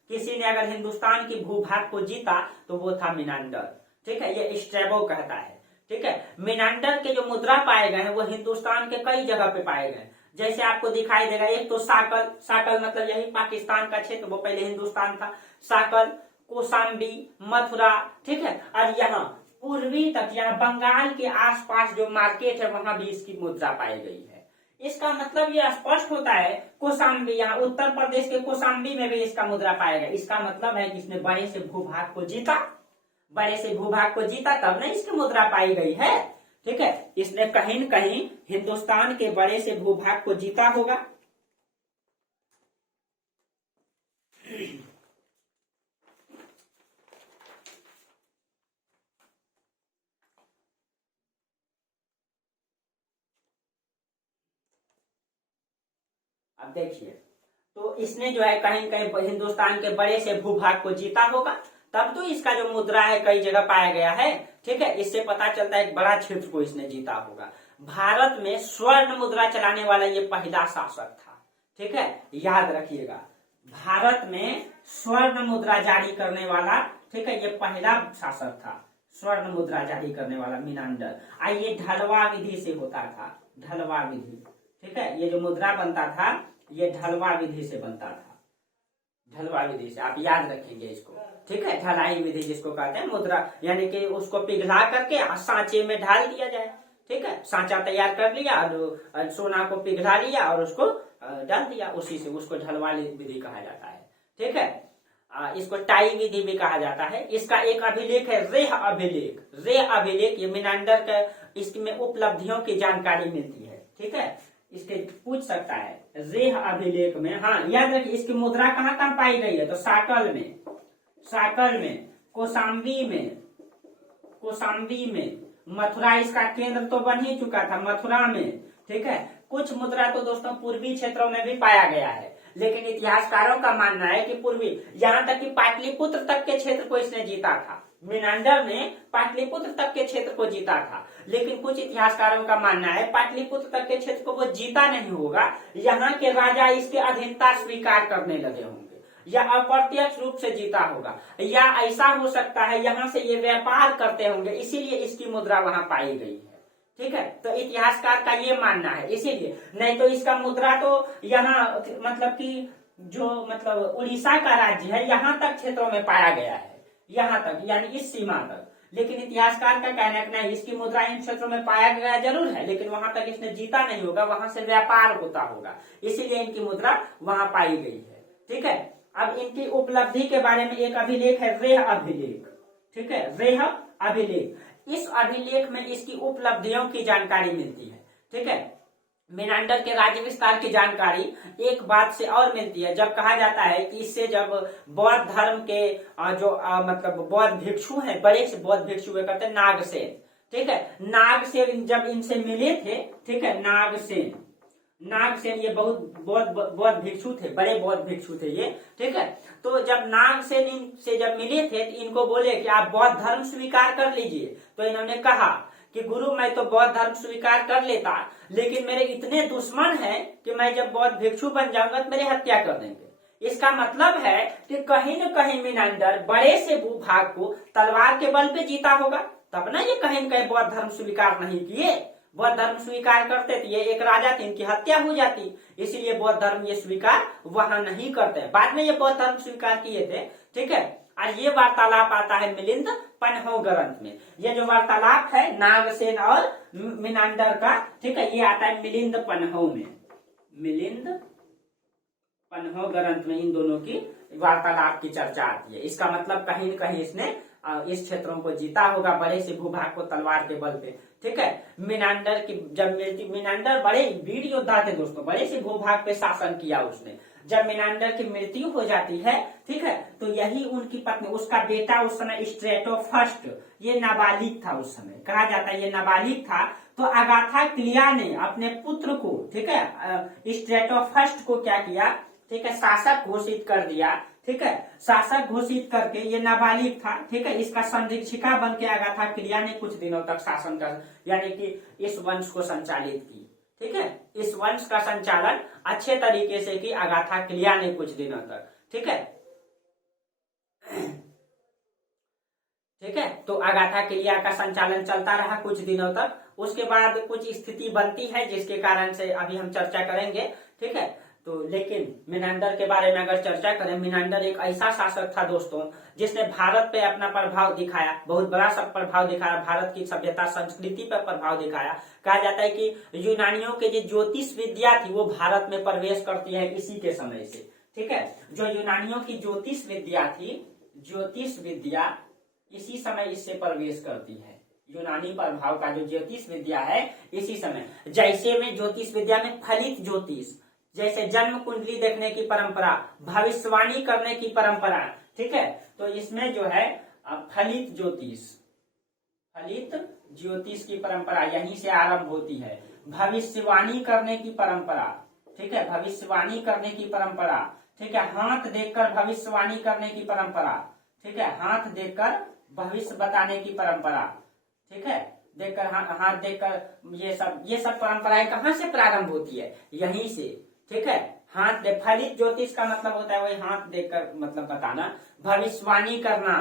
किसी ने अगर हिंदुस्तान की भूभाग को जीता तो वो था मिनांडर। ठीक है, ये स्ट्रेबो कहता है। ठीक है, मिनांडर के जो मुद्रा पाए गए हैं वो हिंदुस्तान के कई जगह पे पाए गए, जैसे आपको दिखाई देगा। एक तो साकल मतलब यही पाकिस्तान का क्षेत्र, वो पहले हिंदुस्तान था। साकल, कोसाम्बी, मथुरा। ठीक है, और यहाँ पूर्वी तक, यहाँ बंगाल के आसपास जो मार्केट है वहां भी इसकी मुद्रा पाई गई है। इसका मतलब ये स्पष्ट होता है, कोसाम्बी, यहाँ उत्तर प्रदेश के कोसाम्बी में भी इसका मुद्रा पाया गया। इसका मतलब है कि इसने बड़े से भूभाग को जीता, तब ना इसकी मुद्रा पाई गई है। ठीक है, इसने कहीं न कहीं हिंदुस्तान के बड़े से भूभाग को जीता होगा। अब देखिए, तो इसने जो है कहीं कहीं हिंदुस्तान के बड़े से भूभाग को जीता होगा, तब तो इसका जो मुद्रा है कई जगह पाया गया है। ठीक है, इससे पता चलता है एक बड़ा क्षेत्र को इसने जीता होगा। भारत में स्वर्ण मुद्रा चलाने वाला ये पहला शासक था। ठीक है, याद रखिएगा, भारत में स्वर्ण मुद्रा जारी करने वाला, ठीक है, ये पहला शासक था स्वर्ण मुद्रा जारी करने वाला, मीनांडर। ये ढलवा विधि से होता था, ढलवा विधि। ठीक है, ये जो मुद्रा बनता था ये ढलवा विधि से बनता था, ढलवा विधि से, आप याद रखेंगे इसको। ठीक है, ढलाई विधि जिसको कहते हैं मुद्रा, यानी कि उसको पिघला करके सांचे में ढाल दिया जाए। ठीक है, सांचा तैयार कर लिया और सोना को पिघला लिया और उसको डाल दिया, उसी से उसको ढलवा विधि कहा जाता है। ठीक है, इसको टाई विधि भी कहा जाता है। इसका एक अभिलेख है रेह अभिलेख, रेह अभिलेख, ये मीनांडर का, इसमें उपलब्धियों की जानकारी मिलती है। ठीक है, इसके पूछ सकता है रेह अभिलेख में। हाँ, याद रखिए, इसकी मुद्रा कहाँ कहाँ पाई गई है, तो साकल में, साकल में, कौशाम्बी में, कौशाम्बी में, मथुरा इसका केंद्र तो बन ही चुका था, मथुरा में। ठीक है, कुछ मुद्रा तो दोस्तों पूर्वी क्षेत्रों में भी पाया गया है, लेकिन इतिहासकारों का मानना है कि पूर्वी, यहाँ तक कि पाटलिपुत्र तक के क्षेत्र को इसने जीता था। मीनांडर ने पाटलिपुत्र तक के क्षेत्र को जीता था, लेकिन कुछ इतिहासकारों का मानना है पाटलिपुत्र तक के क्षेत्र को वो जीता नहीं होगा, यहाँ के राजा इसके अधीनता स्वीकार करने लगे होंगे, या अप्रत्यक्ष रूप से जीता होगा, या ऐसा हो सकता है यहाँ से ये व्यापार करते होंगे, इसीलिए इसकी मुद्रा वहां पाई गई है। ठीक है, तो इतिहासकार का ये मानना है, इसीलिए, नहीं तो इसका मुद्रा तो यहाँ मतलब कि जो मतलब उड़ीसा का राज्य है यहाँ तक क्षेत्रों में पाया गया है, यहाँ तक, यानी इस सीमा तक। लेकिन इतिहासकार का कहना है कि नहीं, इसकी मुद्रा इन क्षेत्रों में पाया गया जरूर है, लेकिन वहां तक इसने जीता नहीं होगा, वहां से व्यापार होता होगा, इसीलिए इनकी मुद्रा वहां पाई गई है। ठीक है, अब इनकी उपलब्धि के बारे में एक अभिलेख है रेह अभिलेख। ठीक है, रेह अभिलेख, इस अभिलेख में इसकी उपलब्धियों की जानकारी मिलती है। ठीक है, मीनांडर के राज्य विस्तार की जानकारी एक बात से और मिलती है, जब कहा जाता है कि इससे जब बौद्ध धर्म के जो मतलब बौद्ध भिक्षु हैं, बड़े से बौद्ध भिक्षु हुए करते नागसेन। ठीक है, नागसेन जब इनसे मिले थे, ठीक है, नागसेन, नागसेन ये बहुत बौद्ध भिक्षु थे, बड़े बौद्ध भिक्षु थे ये। ठीक है, तो जब नागसेन इनसे जब मिले थे तो इनको बोले कि आप बौद्ध धर्म स्वीकार कर लीजिए, तो इन्होंने कहा कि गुरु मैं तो बौद्ध धर्म स्वीकार कर लेता, लेकिन मेरे इतने दुश्मन हैं कि मैं जब बौद्ध भिक्षु बन जाऊंगा तो मेरी हत्या कर देंगे। इसका मतलब है कि कहीं न कहीं मीनांडर बड़े से भूभाग को तलवार के बल पे जीता होगा, तब ना ये कहीं न कहीं बौद्ध धर्म स्वीकार नहीं किए। बौद्ध धर्म स्वीकार करते थे, ये एक राजा थे, इनकी हत्या हो जाती, इसीलिए बौद्ध धर्म ये स्वीकार वहां नहीं करते। बाद में ये बौद्ध धर्म स्वीकार किए थे। ठीक है, और ये वार्तालाप आता है मिलिंद पन्हो ग्रंथ में। ये जो वार्तालाप है नागसेन और मीनांडर का, ठीक है, ये आता है मिलिंद पन्हो में, मिलिंद पन्हो ग्रंथ में इन दोनों की वार्तालाप की चर्चा आती है। इसका मतलब कहीं न कहीं इसने इस क्षेत्रों को जीता होगा, बड़े से भूभाग को तलवार के बल पे। ठीक है, मीनांडर की जब मीनांडर बड़े वीर योद्धा थे दोस्तों, बड़े से भूभाग पे शासन किया उसने। जब मीनांडर की मृत्यु हो जाती है, ठीक है, तो यही उनकी पत्नी, उसका बेटा उस समय स्ट्रेटो फर्स्ट, ये नाबालिग था उस समय, कहा जाता है ये नाबालिग था। तो अगाथा क्लिया ने अपने पुत्र को, ठीक है, स्ट्रेटो फर्स्ट को क्या किया, ठीक है, शासक घोषित कर दिया। ठीक है, शासक घोषित करके, ये नाबालिग था, ठीक है, इसका संरक्षिका बन के अगाथा क्लिया ने कुछ दिनों तक शासन कर, यानी कि इस वंश को संचालित की। ठीक है, इस वंश का संचालन अच्छे तरीके से की अगाथा क्लिया ने कुछ दिनों तक। ठीक है, ठीक है, तो अगाथा क्लिया का संचालन चलता रहा कुछ दिनों तक। उसके बाद कुछ स्थिति बनती है जिसके कारण से अभी हम चर्चा करेंगे। ठीक है, तो लेकिन मीनांडर के बारे में अगर चर्चा करें, मीनांडर एक ऐसा शासक था दोस्तों जिसने भारत पे अपना प्रभाव दिखाया, बहुत बड़ा सब प्रभाव दिखाया, भारत की सभ्यता संस्कृति पर प्रभाव दिखाया। कहा जाता है कि यूनानियों के जो ज्योतिष विद्या थी वो भारत में प्रवेश करती है इसी के समय से। ठीक है, जो यूनानियों की ज्योतिष विद्या थी, ज्योतिष विद्या इसी समय इससे प्रवेश करती है। यूनानी प्रभाव का जो ज्योतिष विद्या है इसी समय, जैसे में ज्योतिष विद्या में फलित ज्योतिष, जैसे जन्म कुंडली देखने की परंपरा, भविष्यवाणी करने की परंपरा। ठीक है, तो इसमें जो है फलित ज्योतिष, फलित ज्योतिष की परंपरा यहीं से आरंभ होती है। भविष्यवाणी करने की परंपरा, ठीक है, भविष्यवाणी करने की परंपरा, ठीक है, हाथ देखकर भविष्यवाणी करने की परंपरा, ठीक है, हाथ देखकर भविष्य बताने की परंपरा, ठीक है, देखकर हाथ देखकर ये सब परंपराएं कहाँ से प्रारंभ होती है, यहीं से, ठीक है। हाथ देख, फलित ज्योतिष का मतलब होता है वही हाथ देखकर मतलब बताना, भविष्यवाणी करना,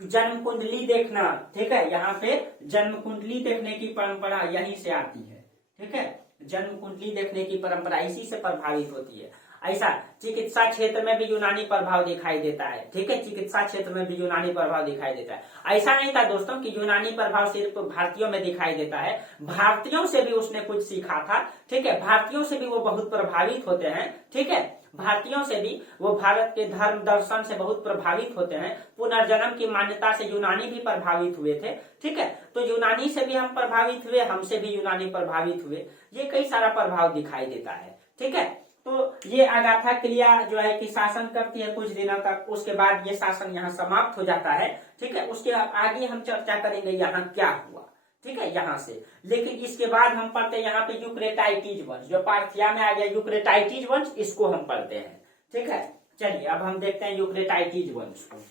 जन्म कुंडली देखना, ठीक है, यहाँ पे जन्म कुंडली देखने की परंपरा यहीं से आती है, ठीक है, जन्म कुंडली देखने की परंपरा इसी से प्रभावित होती है। ऐसा चिकित्सा क्षेत्र में भी यूनानी प्रभाव दिखाई देता है, ठीक है, चिकित्सा क्षेत्र में भी यूनानी प्रभाव दिखाई देता है। ऐसा नहीं था दोस्तों कि यूनानी प्रभाव सिर्फ भारतीयों में दिखाई देता है, भारतीयों से भी उसने कुछ सीखा था, ठीक है, भारतीयों से भी वो बहुत प्रभावित होते हैं, ठीक है, भारतीयों से भी वो भारत के धर्म दर्शन से बहुत प्रभावित होते हैं, पुनर्जन्म की मान्यता से यूनानी भी प्रभावित हुए थे, ठीक है, तो यूनानी से भी हम प्रभावित हुए, हमसे भी यूनानी प्रभावित हुए, ये कई सारा प्रभाव दिखाई देता है, ठीक है। तो ये अगाथा क्रिया जो है कि शासन करती है कुछ दिनों तक, उसके बाद ये शासन यहाँ समाप्त हो जाता है, ठीक है, उसके आगे हम चर्चा करेंगे यहाँ क्या हुआ, ठीक है, यहाँ से। लेकिन इसके बाद हम पढ़ते हैं यहाँ पे यूक्रेटाइटिस वंश, जो पार्थिया में आ गया यूक्रेटाइटिस वंश, इसको हम पढ़ते हैं, ठीक है। चलिए अब हम देखते हैं यूक्रेटाइटिस वंश को।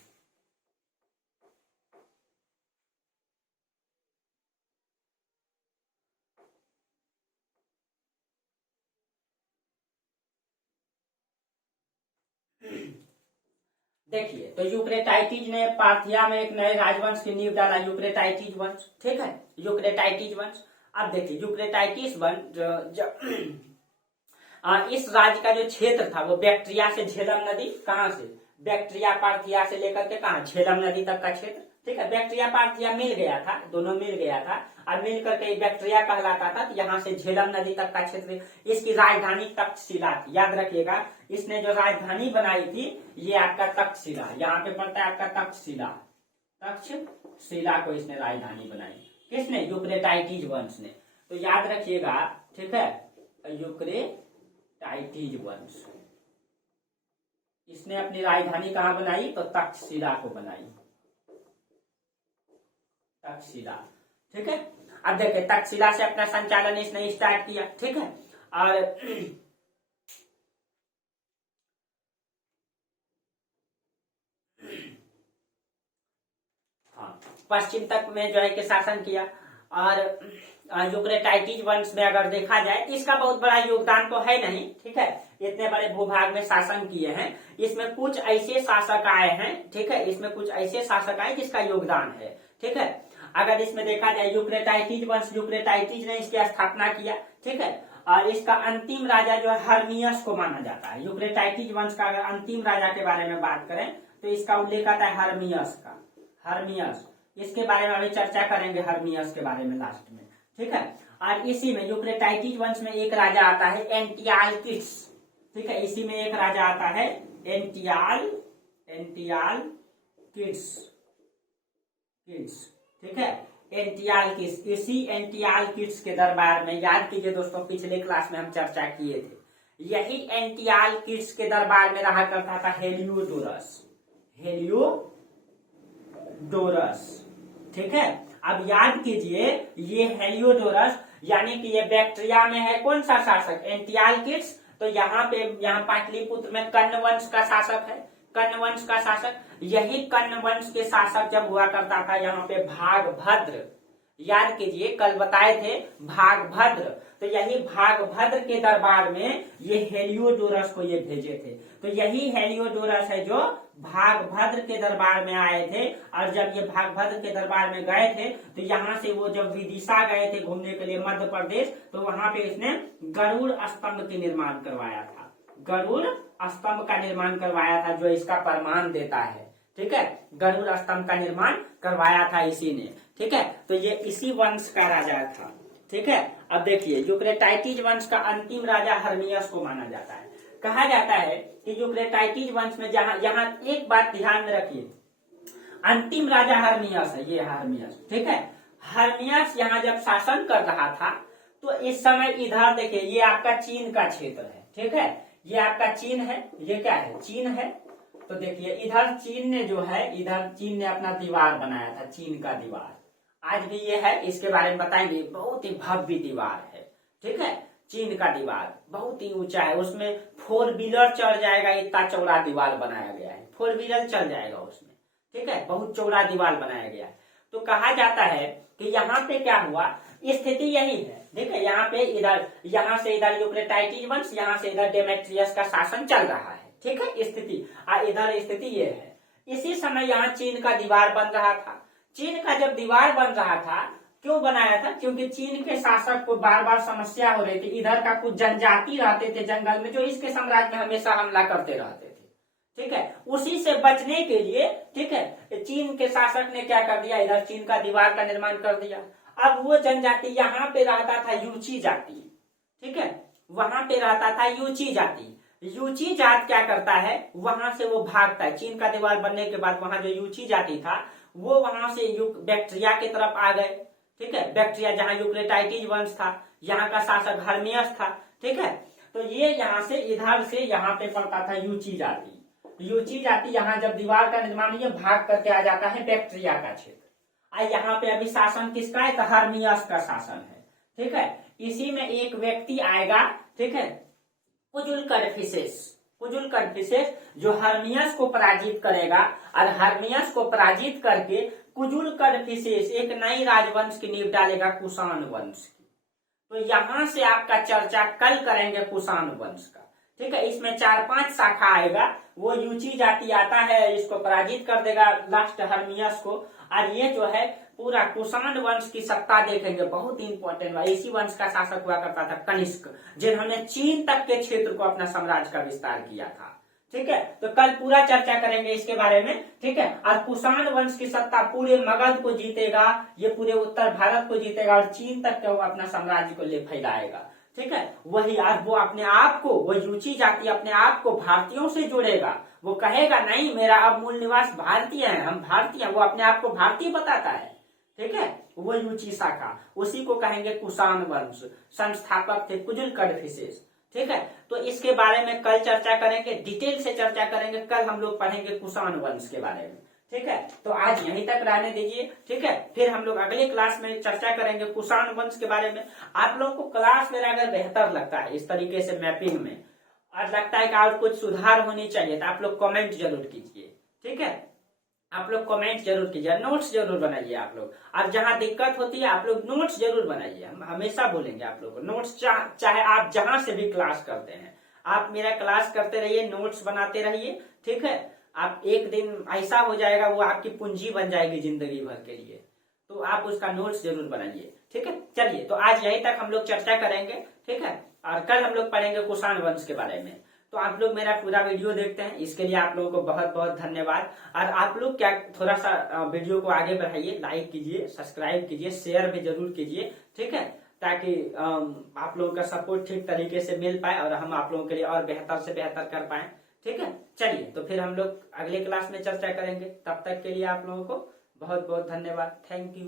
देखिए, तो यूक्रेटाइटिस ने पार्थिया में एक नए राजवंश की नींव डाला, यूक्रेटाइटिस वंश, ठीक है, यूक्रेटाइटिस वंश। अब देखिए यूक्रेटाइटिस वंश इस राज्य का जो क्षेत्र था वो बैक्ट्रिया से झेलम नदी, कहां से, बैक्ट्रिया पार्थिया से लेकर के कहा झेलम नदी तक का क्षेत्र, ठीक है, बैक्ट्रिया पार्थिया मिल गया था, दोनों मिल गया था और मिल करके बैक्ट्रिया कहलाता था। तो यहाँ से झेलम नदी तक का क्षेत्र, इसकी राजधानी तक्षशिला थी, याद रखिएगा, इसने जो राजधानी बनाई थी ये आपका तक्षशिला, यहाँ पे पड़ता है आपका तक्षशिला, तक्षशिला को इसने राजधानी बनाई, किसने, यूक्रेटाइटिस वंश ने। तो याद रखिएगा, ठीक है, यूक्रेटाइटिस वंश, इसने अपनी राजधानी कहाँ बनाई, तो तक्षशिला को बनाई, तक्षशिला, ठीक है। अब देखिए तक्षशिला से अपना संचालन इसने स्टार्ट किया, ठीक है, और हाँ पश्चिम तक में जो है कि शासन किया। और यूक्रेटाइटिस वंश में अगर देखा जाए इसका बहुत बड़ा योगदान तो है नहीं, ठीक है, इतने बड़े भूभाग में शासन किए हैं, इसमें कुछ ऐसे शासक आए हैं, ठीक है, इसमें कुछ ऐसे शासक आए जिसका योगदान है, ठीक है। अगर इसमें देखा जाए यूक्रेटाइटिस वंश, यूक्रेटाइटिस ने इसकी स्थापना किया, ठीक है, और इसका अंतिम राजा जो है हर्मियस को माना जाता है। यूक्रेटाइटिस वंश का अगर अंतिम राजा के बारे में बात करें तो इसका उल्लेख आता है हर्मियस का, हर्मियस, इसके बारे में अभी चर्चा करेंगे, हर्मियस के बारे में लास्ट में, ठीक है। और इसी में यूक्रेटाइटिस वंश में एक राजा आता है एंटियालकिड्स, ठीक है, इसी में एक राजा आता है एंटियालकिड्स, ठीक है, एंटियालकिड्स, इसी एंटियालकिड्स के दरबार में, याद कीजिए दोस्तों पिछले क्लास में हम चर्चा किए थे, यही एंटियालकिड्स के दरबार में रहा करता था हेलियोडोरस, हेलियोडोरस, ठीक है। अब याद कीजिए ये हेलियोडोरस यानी कि ये बैक्ट्रिया में है कौन सा शासक, एंटियालकिड्स, तो यहाँ पे, यहाँ पाटलिपुत्र में कर्ण वंश का शासक है, कर्ण वंश का शासक, यही कर्ण वंश के शासक जब हुआ करता था यहाँ पे भागभद्र, याद कीजिए कल बताए थे भागभद्र, तो यही भागभद्र के दरबार में ये हेलियोडोरस को ये भेजे थे। तो यही हेलियोडोरस है जो भागभद्र के दरबार में आए थे, और जब ये भागभद्र के दरबार में गए थे तो यहाँ से वो जब विदिशा गए थे घूमने के लिए मध्य प्रदेश, तो वहां पे इसने गरुड़ स्तंभ के निर्माण करवाया था, गरुड़ स्तंभ का निर्माण करवाया था, जो इसका प्रमाण देता है, ठीक है, गरुड़ स्तंभ का निर्माण करवाया था इसी ने, ठीक है। तो ये इसी वंश का राजा था, ठीक है। अब देखिए यूक्रेटाइटिस वंश का अंतिम राजा हर्मियस को माना जाता है। कहा जाता है कि यूक्रेटाइटिस वंश में जहां, यहाँ एक बात ध्यान में रखिए, अंतिम राजा हर्मियस है, ये हर्मियस, ठीक है, हर्मियस यहाँ जब शासन कर रहा था तो इस समय इधर देखिए ये आपका चीन का क्षेत्र है, ठीक है, ये आपका चीन है, ये क्या है, चीन है। तो देखिए इधर चीन ने जो है, इधर चीन ने अपना दीवार बनाया था, चीन का दीवार आज भी ये है, इसके बारे में बताएंगे, बहुत ही भव्य दीवार है, ठीक है, चीन का दीवार बहुत ही ऊंचा है, उसमें 4 व्हीलर चढ़ जाएगा, इतना चौड़ा दीवार बनाया गया है, 4 व्हीलर चल जाएगा उसमें, ठीक है, बहुत चौड़ा दीवार बनाया गया है। तो कहा जाता है कि यहाँ पे क्या हुआ, स्थिति यही है, ठीक है, यहाँ पे इधर, यहाँ से इधर यूक्रेटाइटिस वंश, यहाँ से इधर डेमेट्रियस का शासन चल रहा है, ठीक है, स्थिति इधर स्थिति ये है। इसी समय यहाँ चीन का दीवार बन रहा था। चीन का जब दीवार बन रहा था, क्यों बनाया था, क्योंकि चीन के शासक को बार बार समस्या हो रही थी, इधर का कुछ जनजाति रहते थे जंगल में जो इसके साम्राज्य में हमेशा हमला करते रहते थे, ठीक है, उसी से बचने के लिए, ठीक है, चीन के शासक ने क्या कर दिया, इधर चीन का दीवार का निर्माण कर दिया। अब वो जनजाति यहाँ पे रहता था यूची जाति, ठीक है, वहां पे रहता था यूची जाति। यूची जात क्या करता है, वहां से वो भागता है, चीन का दीवार बनने के बाद वहां जो यूची जाति था वो वहां से बैक्ट्रिया की तरफ आ गए, ठीक है, बैक्ट्रिया जहां यूक्रेटाइटिस वंश था, यहाँ का शासक हर्मियस था, ठीक है, तो ये यहाँ से इधर से यहाँ पे पड़ता था यूची जाति। यूची जाति यहाँ जब दीवार का निर्माण, ये भाग करके आ जाता है बैक्ट्रिया का क्षेत्र, और यहाँ पे अभी शासन किसका है, तो हर्मियस का शासन है, ठीक है। इसी में एक व्यक्ति आएगा, ठीक है, कुजुल कड़फिसेस, जो हर्मियस को पराजित करेगा, और हर्मियस को पराजित करके कुजुल कड़फिसेस एक नई राजवंश की नींव डालेगा, कुषाण वंश की। तो यहां से आपका चर्चा कल करेंगे कुषाण वंश का, ठीक है, इसमें 4-5 शाखा आएगा। वो यूची जाति आता है, इसको पराजित कर देगा लास्ट हर्मियस को, और ये जो है पूरा कुषाण वंश की सत्ता देखेंगे, बहुत ही इंपॉर्टेंट है। इसी वंश का शासक हुआ करता था कनिष्क, जिन्होंने चीन तक के क्षेत्र को अपना साम्राज्य का विस्तार किया था, ठीक है। तो कल पूरा चर्चा करेंगे इसके बारे में, ठीक है। और कुषाण वंश की सत्ता पूरे मगध को जीतेगा, ये पूरे उत्तर भारत को जीतेगा, और चीन तक के वो अपना साम्राज्य को ले फैलाएगा, ठीक है। वही आज वो अपने आप को, वो यूची जाति अपने आप को भारतीयों से जोड़ेगा, वो कहेगा नहीं मेरा अब मूल निवास भारतीय है, हम भारतीय हैं, वो अपने आप को भारतीय बताता है, ठीक है। वो यूची शाखा, उसी को कहेंगे कुषाण वंश, संस्थापक थे कुजुल कड़फिसेस, ठीक है। तो इसके बारे में कल चर्चा करेंगे, डिटेल से चर्चा करेंगे, कल हम लोग पढ़ेंगे कुषाण वंश के बारे में, ठीक है। तो आज यहीं तक रहने दीजिए, ठीक है, फिर हम लोग अगले क्लास में चर्चा करेंगे कुषाण वंश के बारे में। आप लोगों को क्लास मेरा अगर बेहतर लगता है इस तरीके से मैपिंग में, और लगता है कि और कुछ सुधार होनी चाहिए, तो आप लोग कमेंट जरूर कीजिए, ठीक है, आप लोग कमेंट जरूर कीजिए, नोट्स जरूर बनाइए आप लोग, और जहां दिक्कत होती है आप लोग नोट्स जरूर बनाइए। हम हमेशा बोलेंगे आप लोग को नोट्स, चाहे आप जहां से भी क्लास करते हैं, आप मेरा क्लास करते रहिए, नोट्स बनाते रहिए, ठीक है। आप एक दिन ऐसा हो जाएगा, वो आपकी पूंजी बन जाएगी जिंदगी भर के लिए, तो आप उसका नोट्स जरूर बनाइए, ठीक है। चलिए, तो आज यहीं तक हम लोग चर्चा करेंगे, ठीक है, और कल हम लोग पढ़ेंगे कुषाण वंश के बारे में। तो आप लोग मेरा पूरा वीडियो देखते हैं, इसके लिए आप लोगों को बहुत बहुत धन्यवाद। और आप लोग क्या थोड़ा सा वीडियो को आगे बढ़ाइए, लाइक कीजिए, सब्सक्राइब कीजिए, शेयर भी जरूर कीजिए, ठीक है, ताकि आप लोगों का सपोर्ट ठीक तरीके से मिल पाए और हम आप लोगों के लिए और बेहतर से बेहतर कर पाए, ठीक है। चलिए, तो फिर हम लोग अगले क्लास में चर्चा करेंगे, तब तक के लिए आप लोगों को बहुत बहुत धन्यवाद। Thank you.